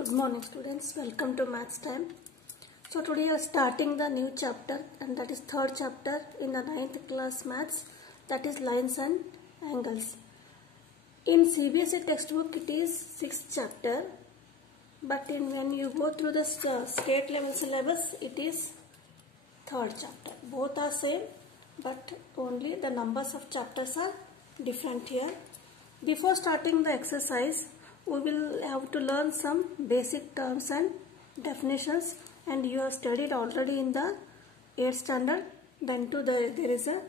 Good morning students, welcome to maths time. So today we are starting the new chapter, and that is third chapter in the 9th class maths, that is lines and angles. In CBSE textbook it is 6th chapter, but when you go through the state level syllabus it is third chapter. Both are same, but only the numbers of chapters are different here. Before starting the exercise, we will have to learn some basic terms and definitions, and you have studied already in the 8th standard. Then too there is a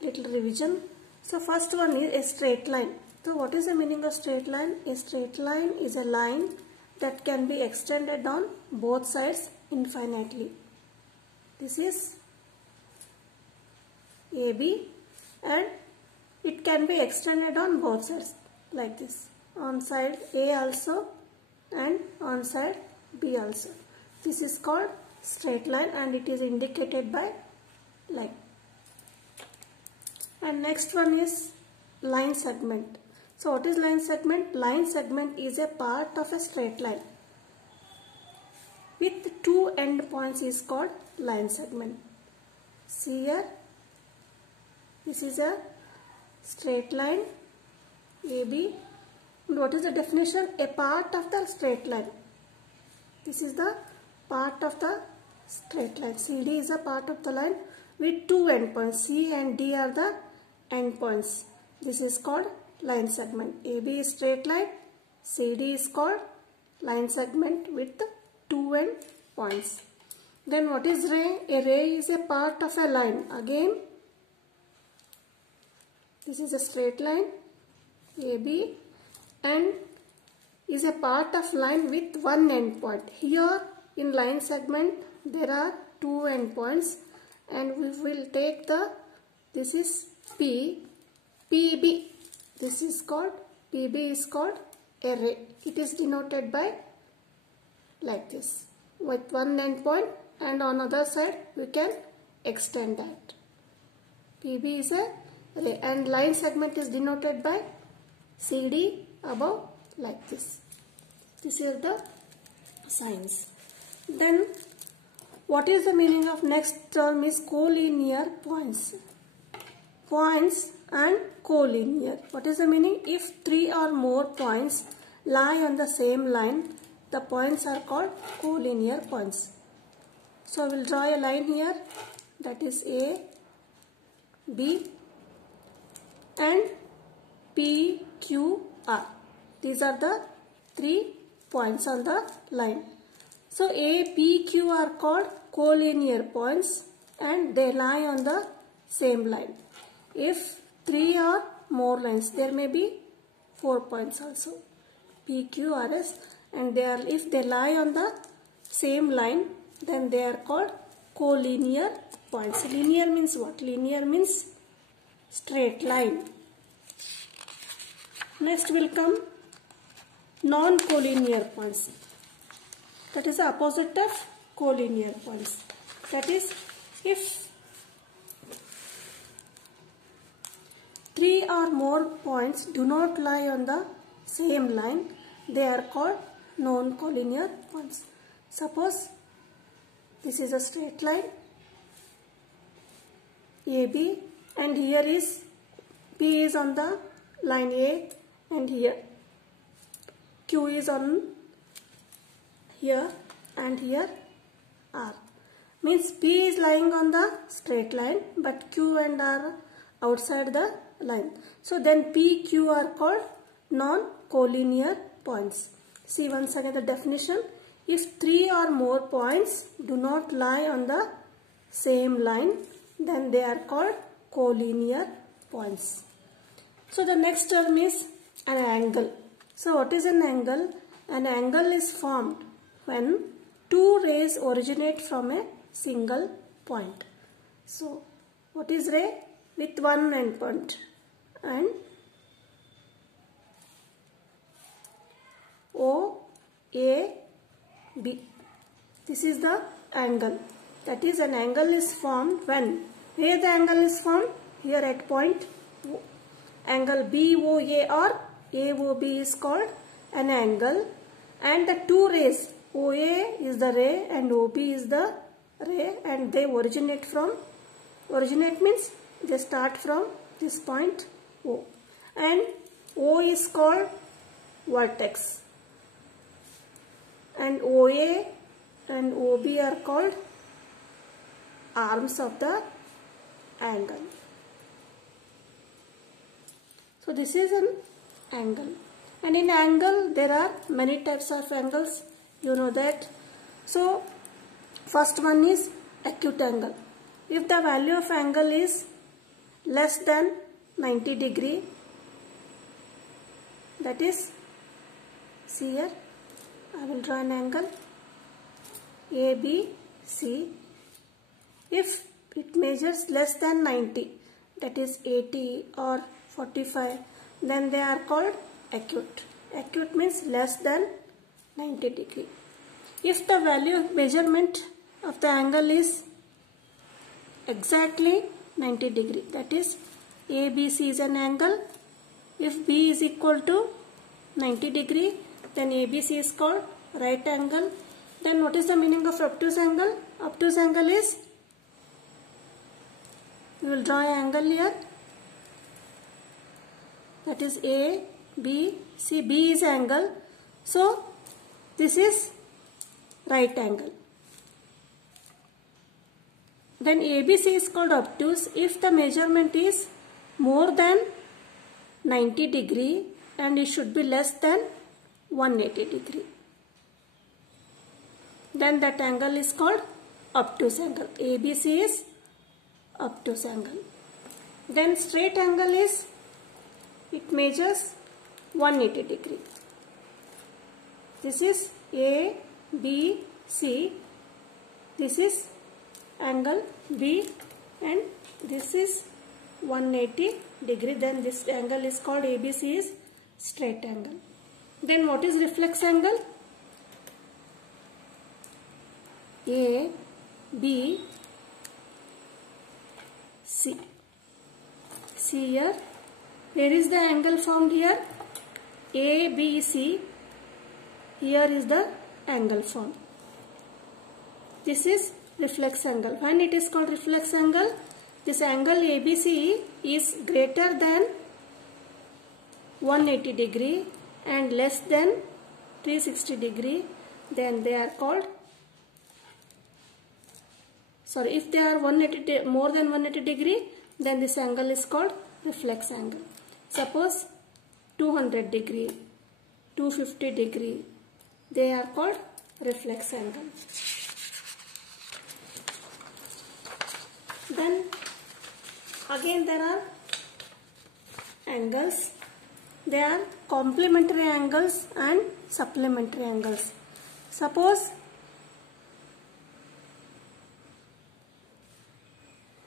little revision. So first one is a straight line. So what is the meaning of straight line? A straight line is a line that can be extended on both sides infinitely. This is AB, and it can be extended on both sides like this, on side A also and on side B also. This is called straight line, and it is indicated by line. And next one is line segment. So what is line segment? Line segment is a part of a straight line with two end points is called line segment. See here, this is a straight line AB. And what is the definition? A part of the straight line. This is the part of the straight line. CD is a part of the line with two endpoints. C and D are the endpoints. This is called line segment. AB is straight line. CD is called line segment with two endpoints. Then what is ray? A ray is a part of a line. Again, this is a straight line AB and is a part of line with one endpoint. Here in line segment there are two endpoints, and we will take this is PB. This is called PB is called a ray. It is denoted by like this with one endpoint, and on other side we can extend that. PB is a ray, and line segment is denoted by CD above like this. This is the signs. Then what is the meaning of next term is collinear points. Points and collinear. What is the meaning? If three or more points lie on the same line, the points are called collinear points. So we will draw a line here, that is A, B and P, Q, R. These are the 3 points on the line. So A, P, Q are called collinear points, and they lie on the same line. If 3 or more lines, there may be 4 points also, P, Q, R, S, and if they lie on the same line, then they are called collinear points. Linear means what? Linear means straight line. Next will come non-collinear points. That is the opposite of collinear points. That is, if 3 or more points do not lie on the same line, they are called non-collinear points. Suppose this is a straight line AB, and here is P is on the line A, and here Q is on here, and here R. Means P is lying on the straight line, but Q and R are outside the line. So then P, Q are called non-collinear points. See once again the definition. If 3 or more points do not lie on the same line, then they are called collinear points. So the next term is an angle. So what is an angle? An angle is formed when two rays originate from a single point. So what is ray? With one endpoint, and O, A, B. This is the angle. That is, an angle is formed when, where the angle is formed? Here at point O. Angle BOA or AOB is called an angle, and the two rays, OA is the ray and OB is the ray, and they originate means they start from this point O, and O is called vertex and OA and OB are called arms of the angle. So this is an angle, and in angle there are many types of angles, you know that. So first one is acute angle. If the value of angle is less than 90 degree, that is, see here, I will draw an angle ABC. If it measures less than 90, that is 80 or 45, then they are called acute. Acute means less than 90 degree. If the value of measurement of the angle is exactly 90 degree, that is ABC is an angle. If B is equal to 90 degree, then ABC is called right angle. Then what is the meaning of obtuse angle? Obtuse angle is, you will draw an angle here, that is A, B, C. B is angle, so this is right angle. Then ABC is called obtuse if the measurement is more than 90 degree and it should be less than 180 degree. Then that angle is called obtuse angle. ABC is obtuse angle. Then straight angle is, it measures 180 degree. This is A, B, C. This is angle B and this is 180 degree. Then this angle is called ABC is straight angle. Then what is reflex angle? A, B, C. See here, where is the angle found here? A, B, C. Here is the angle found. This is reflex angle. When it is called reflex angle, this angle ABC is greater than 180 degree and less than 360 degree. Then they are called, sorry, if they are more than 180 degree, then this angle is called reflex angle. Suppose 200 degree, 250 degree, they are called reflex angle. Then again there are angles. They are complementary angles and supplementary angles. Suppose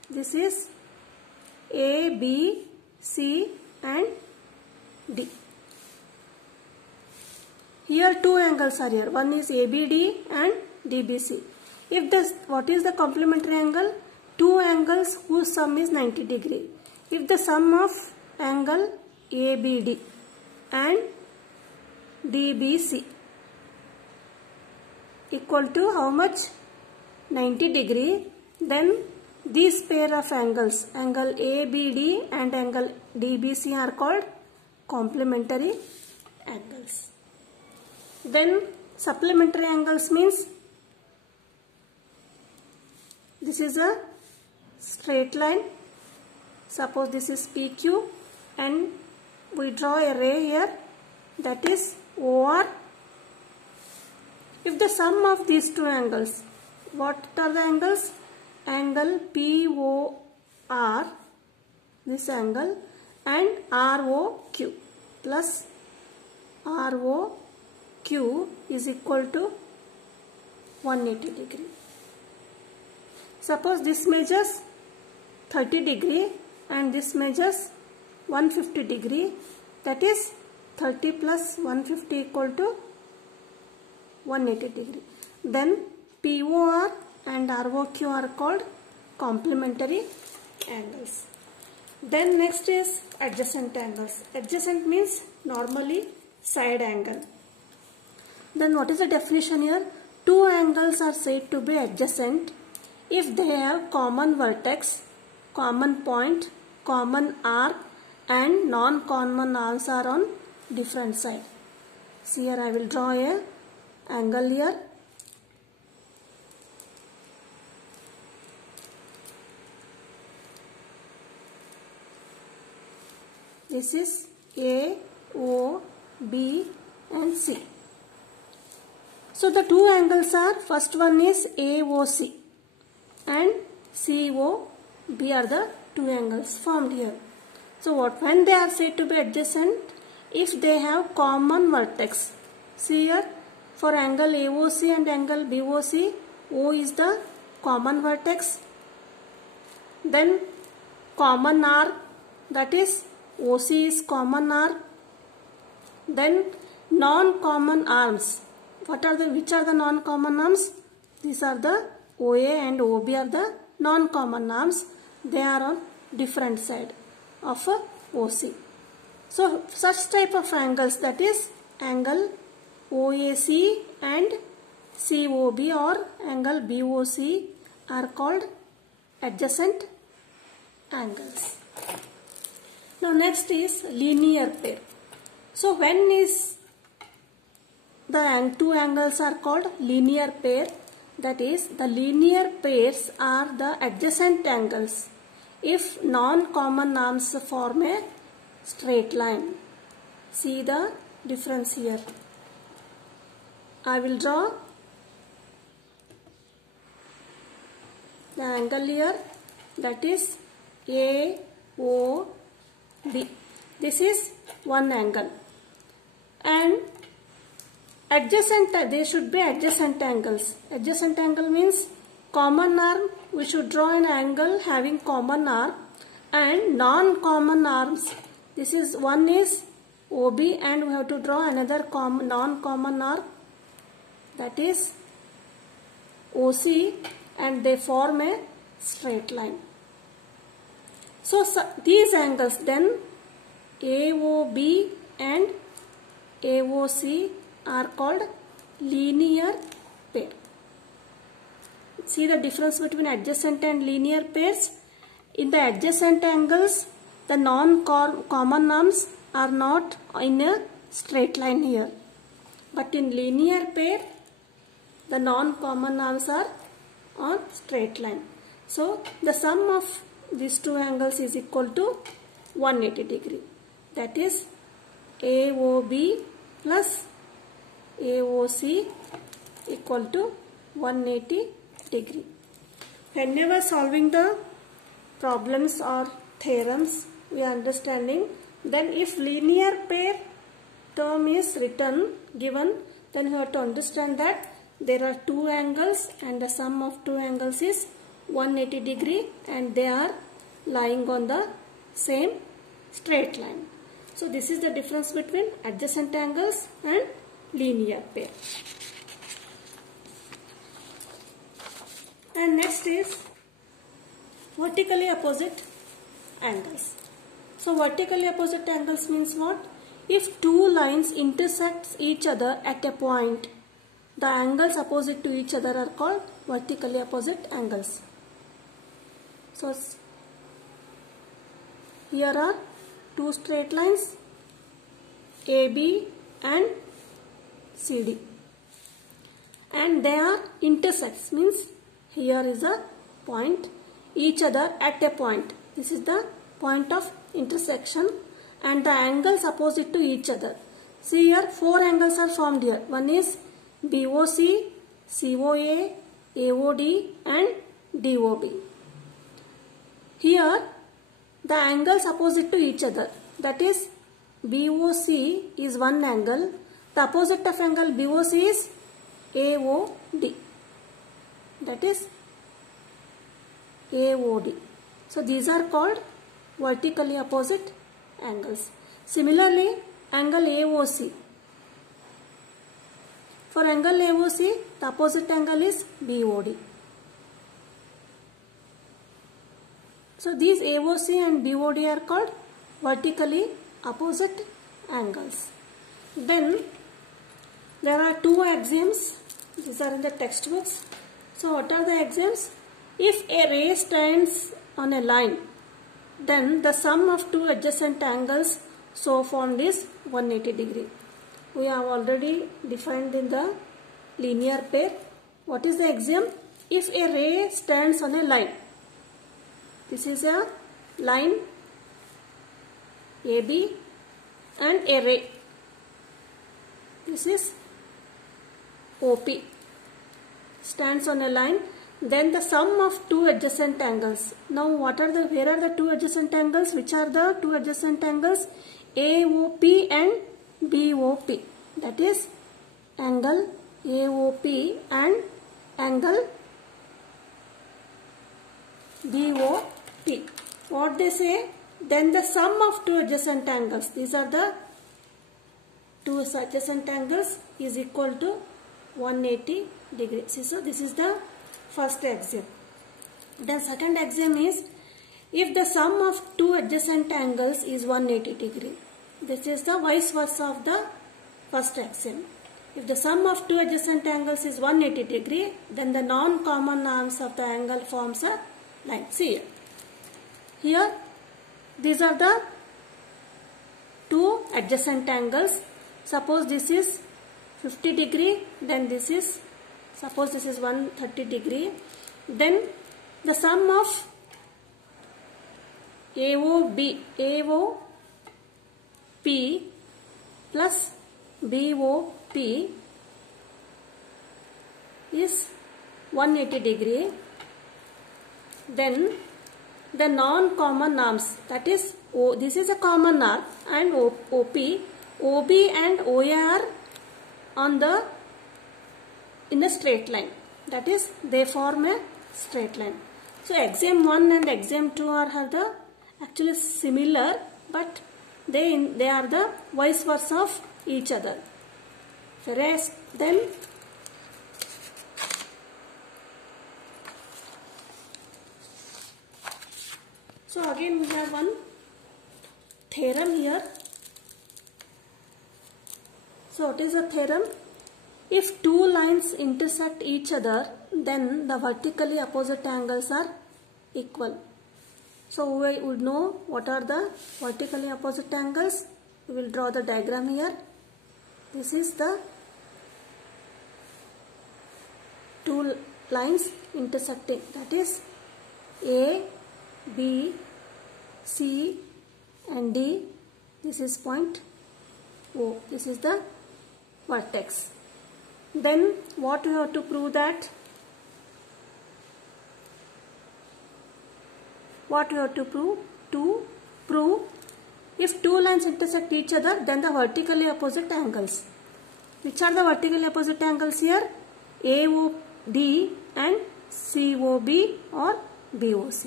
this is A, B, C and D. Here two angles are here. One is ABD and DBC. If this, what is the complementary angle? Two angles whose sum is 90 degree. If the sum of angle ABD and DBC equal to how much? 90 degree, then these pair of angles, angle ABD and angle DBC, are called complementary angles. Then supplementary angles means, this is a straight line. Suppose this is PQ and we draw a ray here, that is OR. If the sum of these two angles, what are the angles? Angle POR, this angle, and ROQ plus ROQ is equal to 180 degree. Suppose this measures 30 degree and this measures 150 degree, that is 30 plus 150 equal to 180 degree. Then POR and ROQ are called complementary angles. Then next is adjacent angles. Adjacent means normally side angle. Then what is the definition here? Two angles are said to be adjacent if they have common vertex, common point, common arc, and non-common arcs are on different side. See here, I will draw a angle here. This is A, O, B and C. So the two angles are, first one is AOC and COB are the two angles formed here. So when they are said to be adjacent? If they have common vertex. See here, for angle AOC and angle BOC, O is the common vertex. Then common arc, that is OC is common arc. Then non-common arms. Which are the non-common arms? These are the OA and OB are the non-common arms. They are on different side of OC. So such type of angles, that is angle OAC and COB or angle BOC are called adjacent angles. Now next is linear pair. So when is the two angles are called linear pair? That is, the linear pairs are the adjacent angles if non-common arms form a straight line. See the difference here. I will draw the angle here, that is AOB. This is one angle, and adjacent, they should be adjacent angles. Adjacent angle means common arm, we should draw an angle having common arm, and non-common arms. This is, one is OB and we have to draw another non-common arc, that is OC, and they form a straight line. So these angles then AOB and AOC are called linear pair. See the difference between adjacent and linear pairs. In the adjacent angles, the non-common arms are not in a straight line here. But in linear pair, the non-common arms are on straight line. So the sum of these two angles is equal to 180 degree. That is AOB plus AOC equal to 180 degree. Whenever solving the problems or theorems we are understanding, then if linear pair term is given, then we have to understand that there are two angles and the sum of two angles is 180 degree and they are lying on the same straight line. So this is the difference between adjacent angles and linear pair. And next is vertically opposite angles. So vertically opposite angles means what? If two lines intersect each other at a point, the angles opposite to each other are called vertically opposite angles. So here are two straight lines AB and CD, and they are intersects, means here is a point, each other at a point. This is the point of intersection and the angles opposite to each other. See here, four angles are formed here. One is BOC, COA, AOD and DOB. Here the angles opposite to each other, that is BOC is one angle, the opposite of angle BOC is AOD, that is AOD. So these are called vertically opposite angles. Similarly, angle AOC. For angle AOC, the opposite angle is BOD. So these AOC and BOD are called vertically opposite angles. Then There are two axioms. These are in the textbooks. So what are the axioms? If a ray stands on a line, then the sum of two adjacent angles so formed is 180 degree. We have already defined in the linear pair. What is the axiom? If a ray stands on a line, this is a line AB and a ray, this is OP, stands on a line, then the sum of two adjacent angles. Now where are the two adjacent angles? Which are the two adjacent angles? AOP and BOP. That is angle AOP and angle BOP. What they say? Then the sum of two adjacent angles, these are the two adjacent angles, is equal to 180 degrees. So this is the first axiom. The second axiom is, if the sum of two adjacent angles is 180 degree. This is the vice versa of the first axiom. If the sum of two adjacent angles is 180 degree, then the non-common arms of the angle forms a line. See here, these are the two adjacent angles. Suppose this is 50 degree, then this is, suppose this is 130 degree, then the sum of AOP plus BOP is 180 degree. Then the non-common arms, that is this is a common arm, and OP, OB and OA are in a straight line, that is they form a straight line. So axiom 1 and axiom 2 are actually similar, but they are the vice versa of each other. Whereas then so again we have one theorem here. So what is the theorem? If two lines intersect each other, then the vertically opposite angles are equal. So we would know what are the vertically opposite angles. We will draw the diagram here. This is the two lines intersecting, that is A, B, C and D. This is point O. This is the vertex. Then what we have to prove that? What we have to prove? To prove if two lines intersect each other, then the vertically opposite angles. Which are the vertically opposite angles here? AOD and COB or BOC.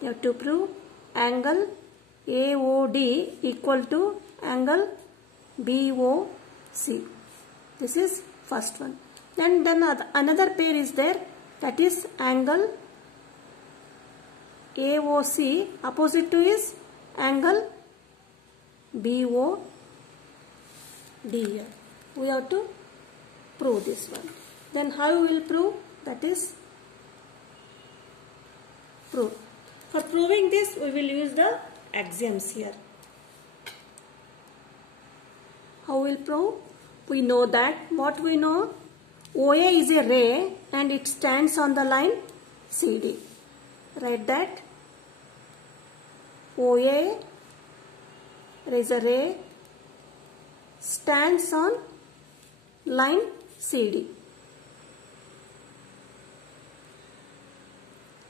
You have to prove angle AOD equal to angle BOC. This is first one. Then another pair is there, that is angle AOC, opposite to is angle BOD here. We have to prove this one. Then how we will prove? That is prove. For proving this, we will use the axioms here. How we will prove? We know that, what we know? OA is a ray and it stands on the line CD. Write that. OA is a ray, stands on line CD.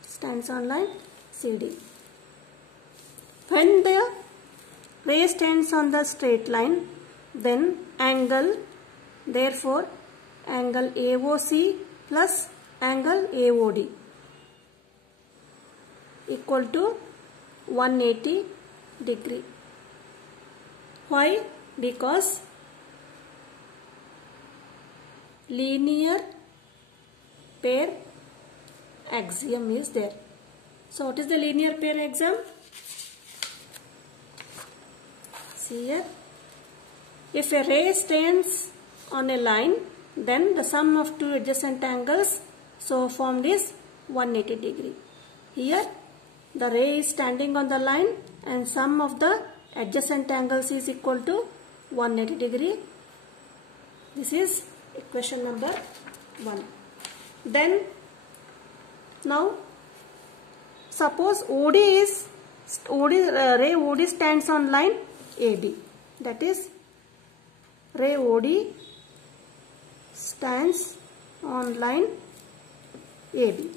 Stands on line CD. When the ray stands on the straight line, then angle, therefore angle AOC plus angle AOD equal to 180 degree. Why? Because linear pair axiom is there. So what is the linear pair axiom? See here. If a ray stands on a line, then the sum of two adjacent angles so formed is 180 degree. Here the ray is standing on the line and sum of the adjacent angles is equal to 180 degree. This is equation number 1. Then now suppose ray OD stands on line AB. That is, ray OD stands on line AB.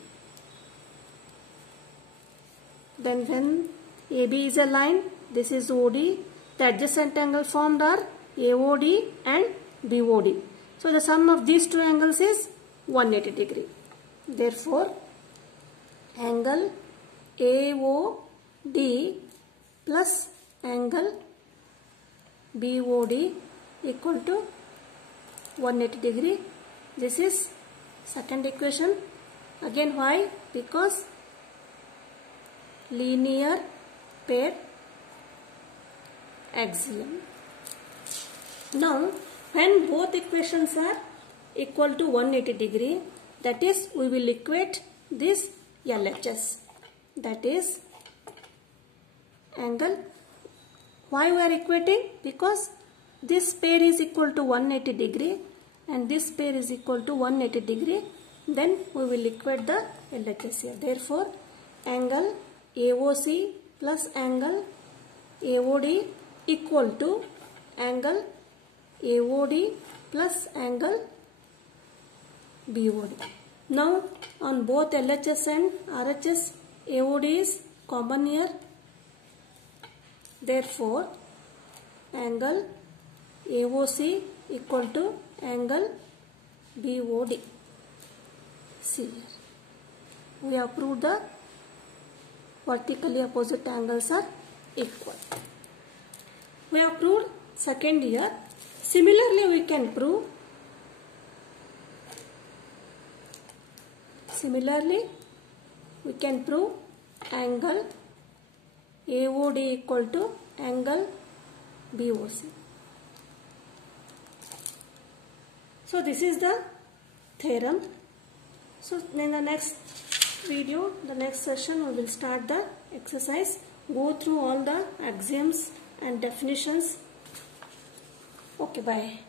Then when AB is a line, this is OD. The adjacent angle formed are AOD and BOD. So the sum of these two angles is 180 degree. Therefore, angle AOD plus angle BOD equal to 180 degree. This is second equation. Again, why? Because linear pair axiom. Now, when both equations are equal to 180 degree, that is, we will equate this LHS. That is angle. Why we are equating? Because this pair is equal to 180 degree and this pair is equal to 180 degree. Then we will equate the LHS here. Therefore, angle AOC plus angle AOD equal to angle AOD plus angle BOD. Now, on both LHS and RHS, AOD is common here. Therefore, angle AOC equal to angle BOD. See here. We have proved the vertically opposite angles are equal. We have proved second here. Similarly, we can prove angle AOD equal to angle BOC. So this is the theorem. So in the next video, the next session, we will start the exercise, go through all the axioms and definitions. Okay, bye.